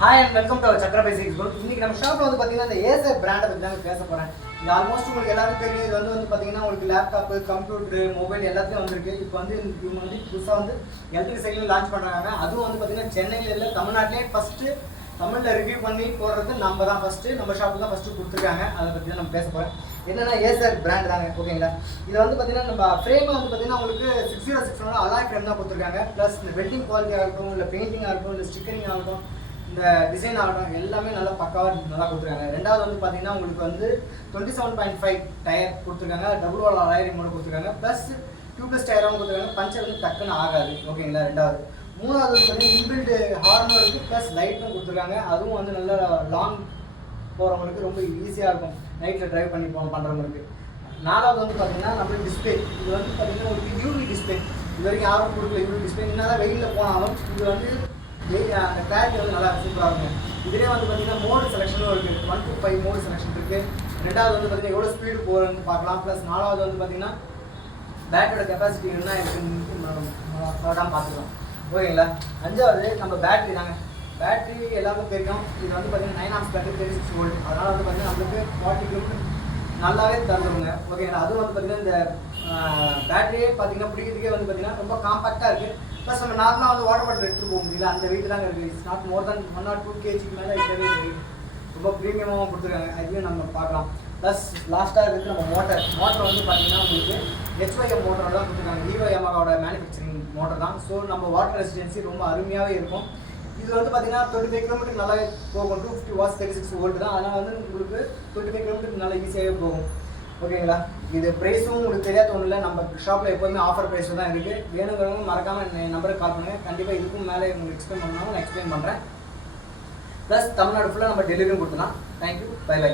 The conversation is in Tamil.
ஹாய் அண்ட் வெல்கம் டு சக்கர பேசிக்ஸ் குரூப். இன்னைக்கு நம்ம ஷாப்ல வந்து பாத்தீங்கன்னா இந்த ஏசர் பிராண்டை பத்தி தான் பேச போறேன். இது ஆல்மோஸ்ட் உங்களுக்கு எல்லாரும் தெரியும். இது வந்து பாத்தீங்கன்னா உங்களுக்கு லேப்டாப், கம்ப்யூட்டர், மொபைல் எல்லாத்தையும் வந்திருக்கு. இப்போ வந்து இவங்க வந்து புதுசாக வந்து எலக்ட்ரிக் சைக்கிள் லான்ச் பண்றாங்க. அதுவும் வந்து பாத்தீங்கன்னா சென்னையில இல்லை, தமிழ்நாட்டிலே ஃபர்ஸ்ட் தமிழ்ல ரிவ்யூ பண்ணி போடுறது நம்ம தான் ஃபர்ஸ்ட், நம்ம ஷாப்புக்கு தான் ஃபர்ஸ்ட் கொடுத்துருக்காங்க. அதை பத்தி தான் நம்ம பேச போறேன். என்னன்னா ஏசர் பிராண்ட் தாங்க, ஓகேங்களா. இது வந்து பாத்தீங்கன்னா நம்ம ஃப்ரேம் வந்து பாத்தீங்கன்னா உங்களுக்கு 606 அலாய் ஃப்ரேம் தான் கொடுத்துருக்காங்க. ப்ளஸ் இந்த வெல்டிங் குவாலிட்டி ஆகட்டும், இல்லை பெயிண்டிங் ஆகட்டும், இல்லை ஸ்டிக்கரிங் ஆகட்டும், இந்த டிசைன் ஆகட்டும் எல்லாமே நல்லா பக்காவாக நல்லா கொடுத்துருக்காங்க. ரெண்டாவது வந்து பார்த்தீங்கன்னா உங்களுக்கு வந்து 27.5 டயர் கொடுத்துருக்காங்க. டபுள் வால் அலாயிரிங் கூட கொடுத்துருக்காங்க. ப்ளஸ் டியூப்லெஸ் டயராகவும் கொடுத்துருக்காங்க. பஞ்சர் வந்து டக்குன்னு ஆகாது, ஓகேங்களா. ரெண்டாவது மூணாவது வந்து பார்த்தீங்கன்னா இன்பில்டு ஹார்னும் இருக்குது, ப்ளஸ் லைட்டும் கொடுத்துருக்காங்க. அதுவும் வந்து நல்லா லாங் போகிறவங்களுக்கு ரொம்ப ஈஸியாக இருக்கும், நைட்டில் ட்ரைவ் பண்ணி பண்ணுறவங்களுக்கு. நாலாவது வந்து பார்த்தீங்கன்னா நம்மளுக்கு டிஸ்பிளே. இது வந்து பார்த்தீங்கன்னா உங்களுக்கு யூவி டிஸ்பிளே. இது வரைக்கும் யாரும் கொடுக்கல யூவி டிஸ்பிளே. என்னதான் வெயிலில் போனாலும் இது வந்து அந்த கிளாரிட்டி வந்து நல்லா சூப்பராக இருக்கும். இதுலேயே வந்து பார்த்தீங்கன்னா மோடு செலெக்ஷனும் இருக்குது. 1 to 5 மோடு செலெக்ஷன் இருக்குது. ரெண்டாவது வந்து பார்த்தீங்கன்னா எவ்வளோ ஸ்பீடு போகிறதுன்னு பார்க்கலாம். ப்ளஸ் நாலாவது வந்து பார்த்தீங்கன்னா பேட்டரியோட கெப்பாசிட்டி என்ன இருக்குன்னு பார்த்துக்கலாம், ஓகேங்களா. அஞ்சாவது நம்ம பேட்டரி தாங்க. பேட்டரி எல்லாருக்கும் தெரியும். இது வந்து பார்த்தீங்கன்னா 9 ஆம்ஸ் பேட்டரி, 36 வோல்ட். அதனால் வந்து பார்த்தீங்கன்னா நம்மளுக்கு 40 கிலோமீட்டர் நல்லாவே தந்துடுங்க, ஓகேங்களா. அதுவும் வந்து பார்த்தீங்கன்னா இந்த பேட்டரியே பார்த்தீங்கன்னா பிடிக்கிறதுக்கே வந்து பார்த்தீங்கன்னா ரொம்ப காம்பாக்டாக இருக்குது. ப்ளஸ் நம்ம நார்மலாக வந்து வாட்டர் பாட்டில் எடுத்துகிட்டு போக முடியல, அந்த வெயிட் தாங்க இருக்குது. It's not more then 1 or 2 kg மேலே இருக்கவே வெயிட் ரொம்ப ப்ரீமியமாகவும் கொடுத்துருக்காங்க. அதையும் நம்ம பார்க்கலாம். ப்ளஸ் லாஸ்ட்டாக இருக்குது நம்ம மோட்டர் வந்து பார்த்தீங்கன்னா உங்களுக்கு HYM மோட்டரோட தான் கொடுத்துருக்காங்க. ஹீரோ யமஹாவோட மேனுஃபேக்சரிங் மோட்டர் தான். ஸோ நம்ம வாட்டர் ரெசிஸ்டன்சி ரொம்ப அருமையாகவே இருக்கும். இது வந்து பார்த்தீங்கன்னா 25 கிலோமீட்டர் நல்லா போகும். 250 வாட்ஸ் 36 வோல்ட் தான். அதனால் வந்து உங்களுக்கு 25 கிலோமீட்டர் நல்லா ஈஸியாகவே போகும், ஓகேங்களா. இது ப்ரைஸும் உங்களுக்கு தெரியாத ஒன்றும் இல்லை. நம்ம ஷாப்பில் எப்போதுமே ஆஃபர் ப்ரைஸில் தான் இருக்குது. வேணுங்கிறவங்க மறக்காமல் என் நம்பருக்கு கால் பண்ணுங்கள். கண்டிப்பாக இதுக்கும் மேலே உங்களுக்கு எக்ஸ்பிளைன் பண்ணாலும் நான் எக்ஸ்பிளைன் பண்ணுறேன். ப்ளஸ் தமிழ்நாடு ஃபுல்லாக நம்ம டெலிவரியும் கொடுத்துலாம். Thank you, by by.